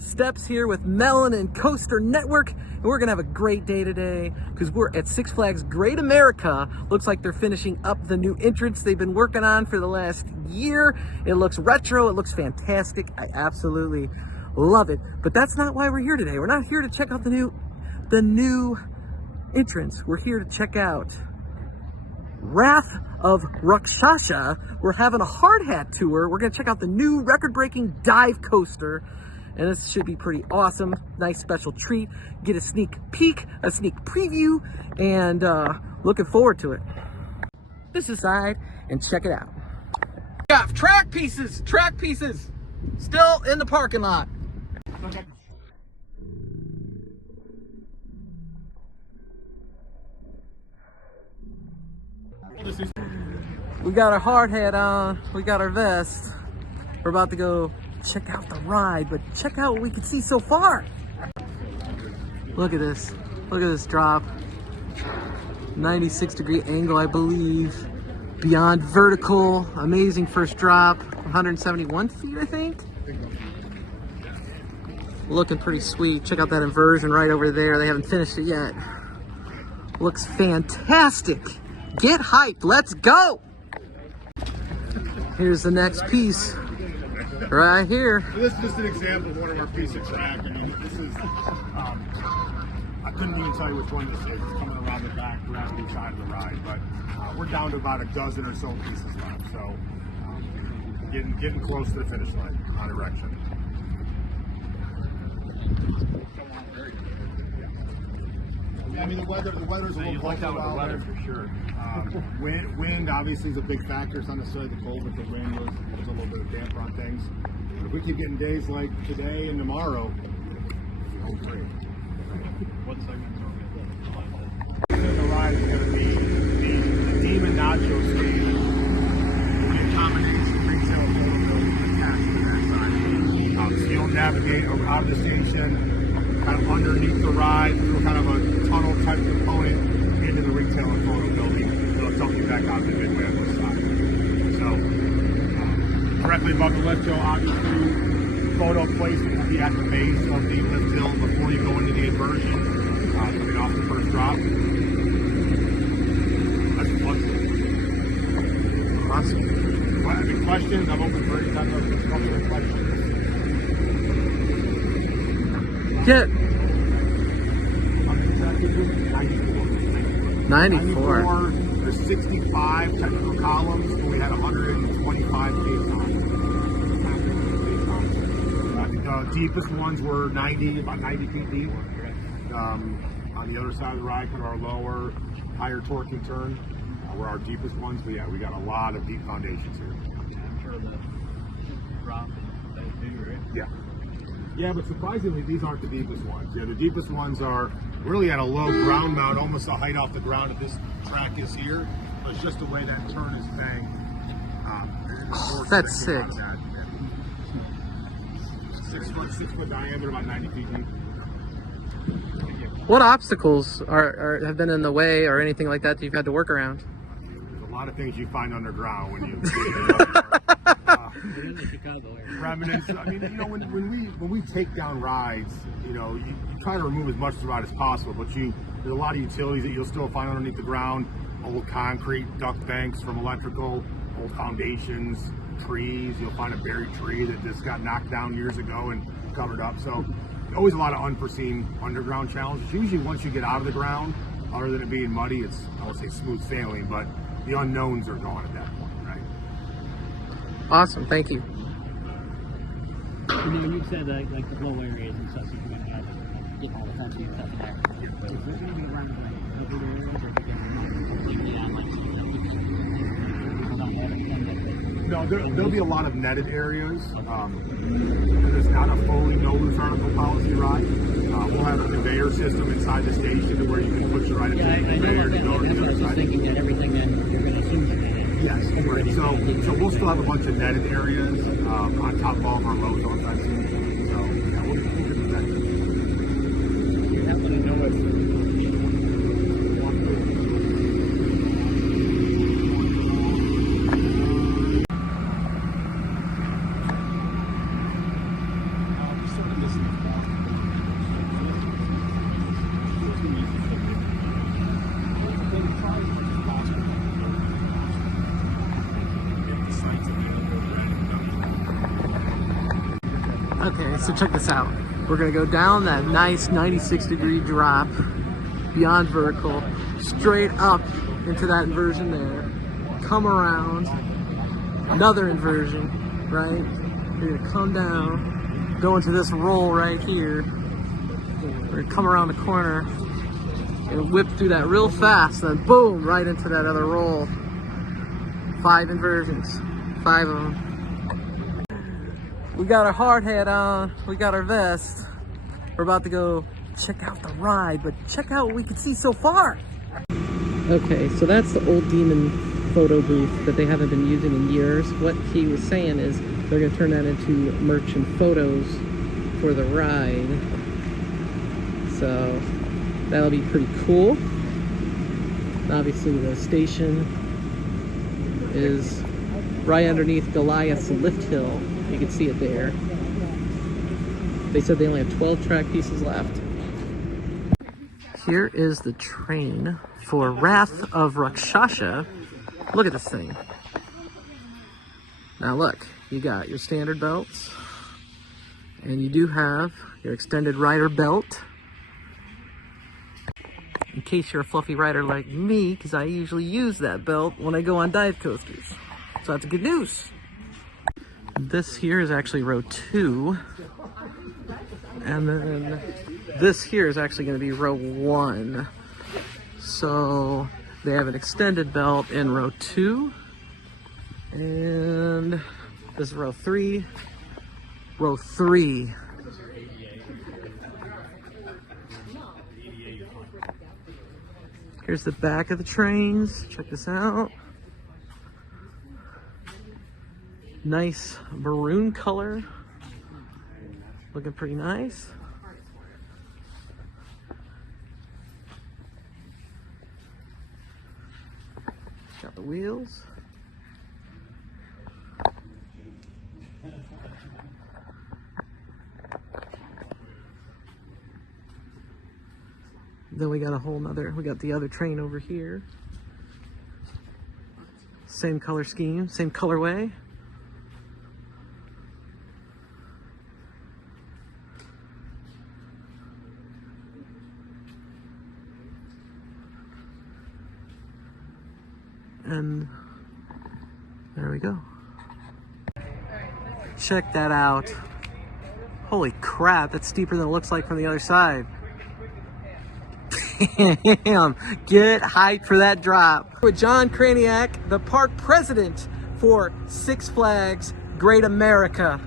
Steps here with Melon and Coaster Network, and we're gonna have a great day today because we're at Six Flags Great America. Looks like they're finishing up the new entrance they've been working on for the last year. It looks retro, it looks fantastic. I absolutely love it. But that's not why we're here today. We're not here to check out the new entrance. We're here to check out Wrath of Rakshasa. We're having a hard hat tour. We're gonna check out the new record-breaking dive coaster, and this should be pretty awesome. Nice special treat. Get a sneak peek, a sneak preview, and looking forward to it. This is side, and check it out. Got track pieces, still in the parking lot. We got our hard hat on, we got our vest. We're about to go check out the ride, but check out what we can see so far. Look at this drop. 96-degree angle, I believe. Beyond vertical, amazing first drop. 171 feet, I think. Looking pretty sweet. Check out that inversion right over there. They haven't finished it yet. Looks fantastic. Get hyped, let's go! Here's the next piece, right here. This is just an example of one of our piece of track. I mean, this is, I couldn't even tell you which one this is. It's coming around the back, gravity side of the ride, but we're down to about a dozen or so pieces left. So, getting close to the finish line on erection. I mean, the weather's a little like that with the weather for sure. Wind obviously is a big factor. It's not necessarily the cold, but the wind was a little bit of damper on things. But if we keep getting days like today and tomorrow, oh great. What segments are we at? The ride is going to be the Demon Nacho station. The combination retail photo attached to that side. So you'll navigate out of the station, kind of underneath the ride, through kind of a tunnel type component into the retail and photo building. It'll dump you back out the midway on this side. So, directly above the lift hill, obviously, photo placement will be at the base of the lift hill before you go into the inversion, coming off the first drop. That's awesome. Awesome. Well, any questions? I'm open for any type of questions. Get 94. There's 65 technical columns, and we had 125 phase columns. The deepest ones were about 90 feet deep. On the other side of the ride, kind of our lower, higher torquing turn, were our deepest ones. But yeah, we got a lot of deep foundations here. I'm sure the drop is big, right? Yeah. Yeah, but surprisingly, these aren't the deepest ones. Yeah, the deepest ones are really at a low ground mount, almost a height off the ground that this track is here. But it's just the way that turn is banked. That's sick. That. Yeah. 6 foot diameter, about 90 feet deep. What obstacles have been in the way or anything like that you've had to work around? There's a lot of things you find underground when you remnants. I mean, you know, when we take down rides, you know, you try to remove as much of the ride as possible, but there's a lot of utilities that you'll still find underneath the ground. Old concrete, duct banks from electrical, old foundations, trees. You'll find a buried tree that just got knocked down years ago and covered up. So always a lot of unforeseen underground challenges. Usually once you get out of the ground, other than it being muddy, it's, I won't say smooth sailing, but the unknowns are gone at that point, right? Awesome, thank you. And then when you said like the low areas and stuff, so you can get all the fancy stuff there. Is there going to be around like over areas or No, there'll be a lot of netted areas. It's not a fully no loose article policy ride. We'll have a conveyor system inside the station where you can push it right into the conveyor. I know that. I was thinking that everything that you're going to assume is netted. Yes, right. So we'll still have a bunch of netted areas on top of all of our loads on that. So yeah, we'll get that. You happen to know what? Sort of this Okay, so check this out. We're gonna go down that nice 96-degree drop beyond vertical, straight up into that inversion there, come around, another inversion, right? We're gonna come down, go into this roll right here. We're gonna come around the corner and whip through that real fast, then boom, right into that other roll. 5 inversions, 5 of them. We got our hard hat on, we got our vest. We're about to go check out the ride, but check out what we can see so far. Okay, so that's the old Demon photo booth that they haven't been using in years. What he was saying is they're gonna turn that into merch and photos for the ride. So that'll be pretty cool. Obviously the station is right underneath Goliath's lift hill. You can see it there. They said they only have 12 track pieces left. Here is the train for Wrath of Rakshasa. Look at this thing. Now look, you got your standard belts, and you do have your extended rider belt. In case you're a fluffy rider like me, because I usually use that belt when I go on dive coasters. So that's good news. This here is actually row 2. And then this here is actually going to be row 1. So they have an extended belt in row 2. And this is row 3. Row 3. Here's the back of the trains. Check this out. Nice maroon color. Looking pretty nice. Got the wheels. Then we got a whole nother, we got the other train over here. Same color scheme, same colorway. And there we go. Check that out. Holy crap, that's steeper than it looks like from the other side. Damn, get hyped for that drop. With John Kraniak, the park president for Six Flags Great America.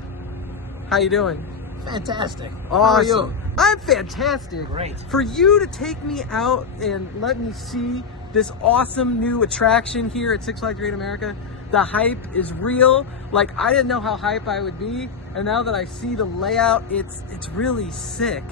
How you doing? Fantastic. Awesome. How are you? I'm fantastic. Great. For you to take me out and let me see this awesome new attraction here at Six Flags Great America, the hype is real. Like, I didn't know how hype I would be, and now that I see the layout, it's really sick.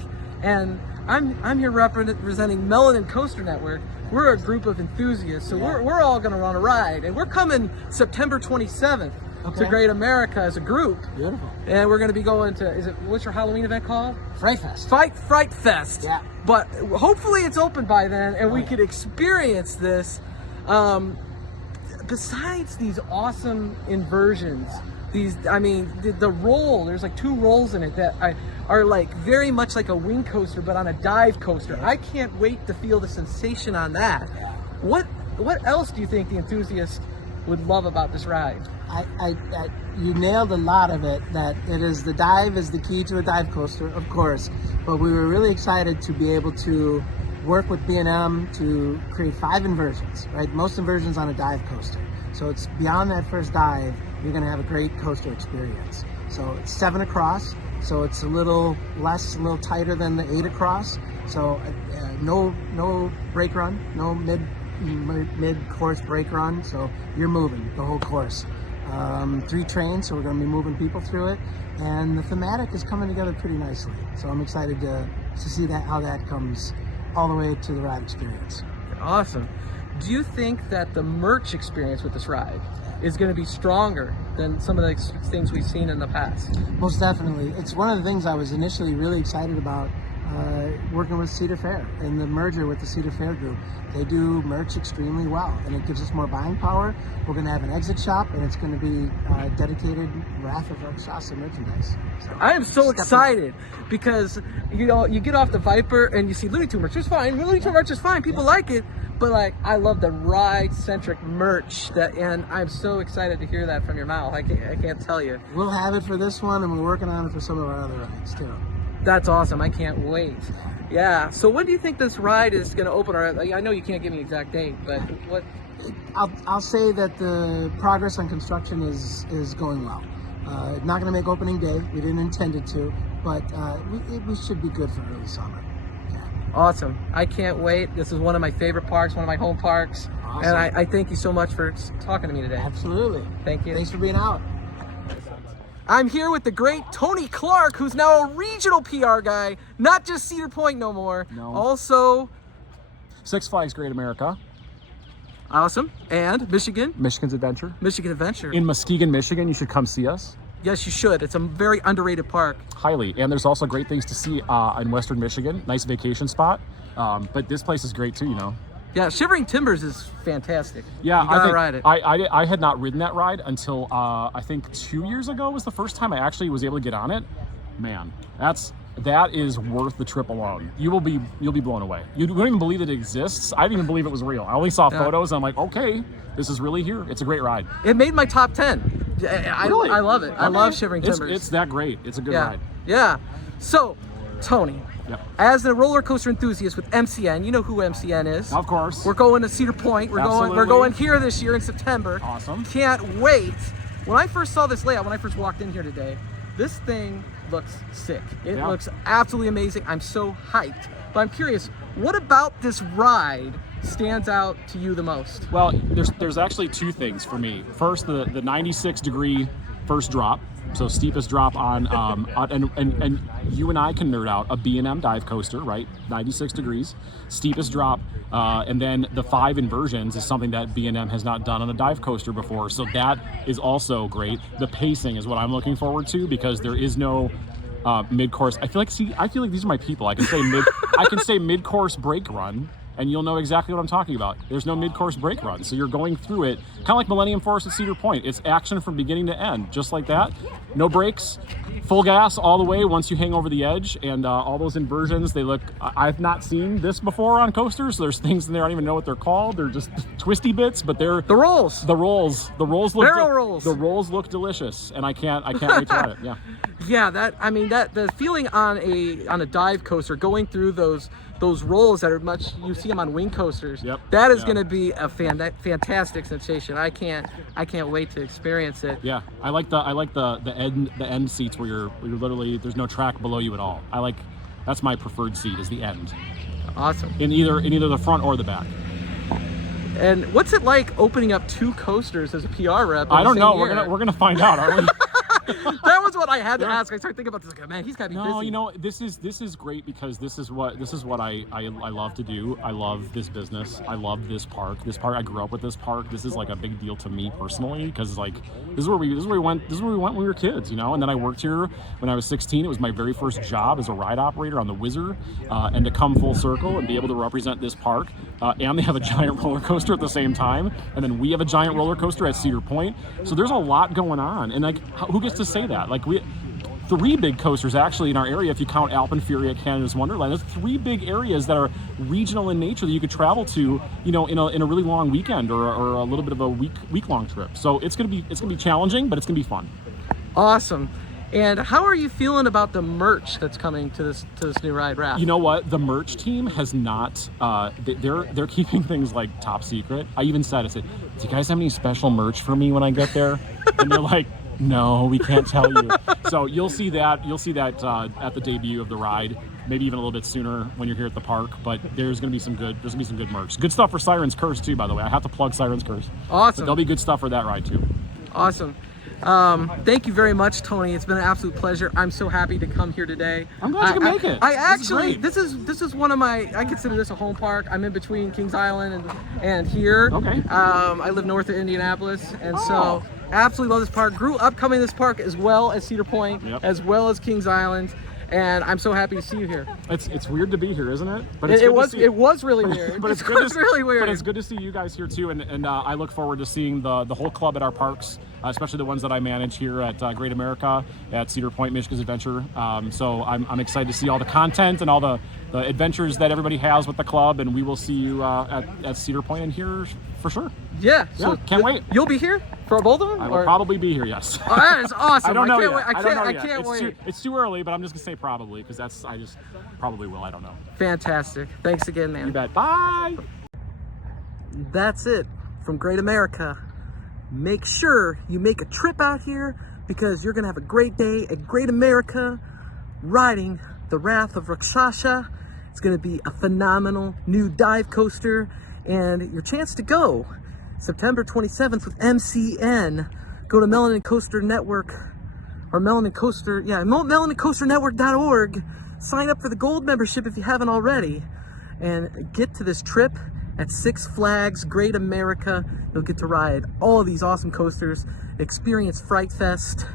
And I'm here representing Melanin Coaster Network. We're a group of enthusiasts, so we're all gonna run a ride, and we're coming September 27th to Great America as a group. Beautiful. And we're gonna be going to, what's your Halloween event called? Fright Fest. Fright Fest. Yeah. But hopefully it's open by then, and we could experience this. Besides these awesome inversions, the roll, there's like 2 rolls in it that are like very much like a wing coaster, but on a dive coaster. I can't wait to feel the sensation on that. What else do you think the enthusiast would love about this ride? You nailed a lot of it. That it is, the dive is the key to a dive coaster, of course. But we were really excited to be able to work with B&M to create 5 inversions, right? Most inversions on a dive coaster. So it's beyond that first dive, you're gonna have a great coaster experience. So it's 7 across, so it's a little less, a little tighter than the 8 across. So no brake run, no mid-course brake run. So you're moving the whole course. 3 trains, so we're gonna be moving people through it. And the thematic is coming together pretty nicely. So I'm excited to see how that comes all the way to the ride experience. Awesome. Do you think that the merch experience with this ride is going to be stronger than some of the things we've seen in the past? Most definitely. It's one of the things I was initially really excited about working with Cedar Fair and the merger with the Cedar Fair group. They do merch extremely well, and it gives us more buying power. We're going to have an exit shop, and it's going to be dedicated Wrath of Rakshasa merchandise. So, I am so excited because you get off the Viper and you see Looney Tunes merch. It's fine. Looney Tunes merch is fine. People like it, but like I love the ride-centric merch and I'm so excited to hear that from your mouth. I can't tell you. We'll have it for this one, and we're working on it for some of our other rides too. That's awesome. I can't wait. Yeah. So when do you think this ride is going to open? Or I know you can't give me an exact date, but what? I'll say that the progress on construction is going well. Not going to make opening day. We didn't intend it to, but we should be good for early summer. Yeah. Awesome. I can't wait. This is one of my favorite parks, one of my home parks. Awesome. And I thank you so much for talking to me today. Absolutely. Thank you. Thanks for being out. I'm here with the great Tony Clark, who's now a regional PR guy, not just Cedar Point no more. No. Also Six Flags Great America. awesome. And Michigan Adventure. Michigan Adventure. In Muskegon, Michigan, you should come see us. Yes, you should. It's a very underrated park. Highly. And there's also great things to see in Western Michigan. Nice vacation spot. But this place is great too, you know. Yeah, Shivering Timbers is fantastic. Yeah, you gotta think ride it. I had not ridden that ride until I think 2 years ago was the first time I actually was able to get on it. Man, that is worth the trip alone. You'll be blown away. You wouldn't even believe it exists. I didn't even believe it was real. I only saw photos and I'm like, okay, this is really here. It's a great ride. It made my top 10. Really? I love it. I Okay. love Shivering Timbers. It's that great. It's a good yeah. ride. Yeah. So, Tony, Yep. as a roller coaster enthusiast with MCN, you know who MCN is. Of course. We're going to Cedar Point. We're Absolutely. going here this year in September. Awesome. Can't wait. When I first saw this layout, when I first walked in here today, this thing looks sick. It Yeah. looks absolutely amazing. I'm so hyped. But I'm curious, what about this ride stands out to you the most? Well, there's actually two things for me. First, the 96-degree first drop, so steepest drop on and you and I can nerd out a B&M dive coaster, right? 96 degrees, steepest drop, and then the 5 inversions is something that B&M has not done on a dive coaster before, so that is also great. The pacing is what I'm looking forward to because there is no mid-course. I feel like these are my people. I can say mid-course brake run, and you'll know exactly what I'm talking about. There's no mid-course brake run, so you're going through it kind of like Millennium Force at Cedar Point. It's action from beginning to end, just like that. No brakes, full gas all the way once you hang over the edge, and all those inversions, they look, I've not seen this before on coasters. There's things in there I don't even know what they're called. They're just twisty bits, but they're The rolls. the rolls look Barrel rolls. The rolls look delicious, and I can't wait to ride it. Yeah. Yeah, the feeling on a dive coaster, going through those rolls that are much, you see them on wing coasters. Yep. That is Yeah. going to be a fantastic sensation. I can't wait to experience it. Yeah, I like the end seats where you're literally, there's no track below you at all. That's my preferred seat, is the end, Awesome. in either the front or the back. And what's it like opening up 2 coasters as a PR rep? in I the don't same know. year? We're gonna find out, aren't we? That was what I had to ask. I started thinking about this. Like, man, he's got to be busy. No, you know, this is great because this is what I love to do. I love this business. I love this park. I grew up with this park. This is like a big deal to me personally because like this is where we went when we were kids, you know. And then I worked here when I was 16. It was my very first job as a ride operator on the Whizzer, and to come full circle and be able to represent this park. And they have a giant roller coaster at the same time, and then we have a giant roller coaster at Cedar Point. So there's a lot going on, and like who gets to say that? Like 3 big coasters actually in our area, if you count Alpenfury at Canada's Wonderland. There's 3 big areas that are regional in nature that you could travel to, you know, in a really long weekend or a little bit of a week long trip. So it's gonna be challenging, but it's gonna be fun. Awesome. And how are you feeling about the merch that's coming to this new ride, Wrath? You know what? The merch team has not. They're keeping things like top secret. I even said, do you guys have any special merch for me when I get there? And they're like, no, we can't tell you. So you'll see that at the debut of the ride, maybe even a little bit sooner when you're here at the park. But there's gonna be some good merch. Good stuff for Siren's Curse too, by the way. I have to plug Siren's Curse. Awesome. But there'll be good stuff for that ride too. Awesome. Thank you very much, Tony. It's been an absolute pleasure. I'm so happy to come here today. I'm glad you can make it. This is one of my, I consider this a home park. I'm in between Kings Island and here. Okay. I live north of Indianapolis, and so absolutely love this park. Grew up coming to this park as well as Cedar Point, Yep. as well as Kings Island. and I'm so happy to see you here. It's weird to be here, isn't it? But It was really weird. But it's good. Really weird. But it's good to see you guys here too, and I look forward to seeing the whole club at our parks, especially the ones that I manage here at Great America at Cedar Point, Michigan's Adventure. So I'm excited to see all the content and all the adventures that everybody has with the club, and we will see you at Cedar Point and here for sure. Yeah. So can't wait. You'll be here for both of them? I will probably be here. Yes. Oh, that is awesome. I don't know yet. I can't wait. It's too early, but I'm just gonna say probably because I just probably will. I don't know. Fantastic. Thanks again, man. You bet. Bye. That's it from Great America. Make sure you make a trip out here because you're gonna have a great day at Great America riding the Wrath of Rakshasa. It's gonna be a phenomenal new dive coaster, and your chance to go September 27th with MCN. Go to Melanin Coaster Network or Melanin Coaster, melanincoasternetwork.org. Sign up for the gold membership if you haven't already, and get to this trip at Six Flags Great America. You'll get to ride all of these awesome coasters, experience Fright Fest,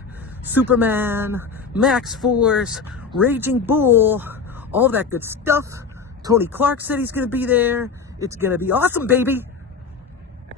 Superman, Max Force, Raging Bull, all that good stuff. Tony Clark said he's gonna be there. It's gonna be awesome, baby.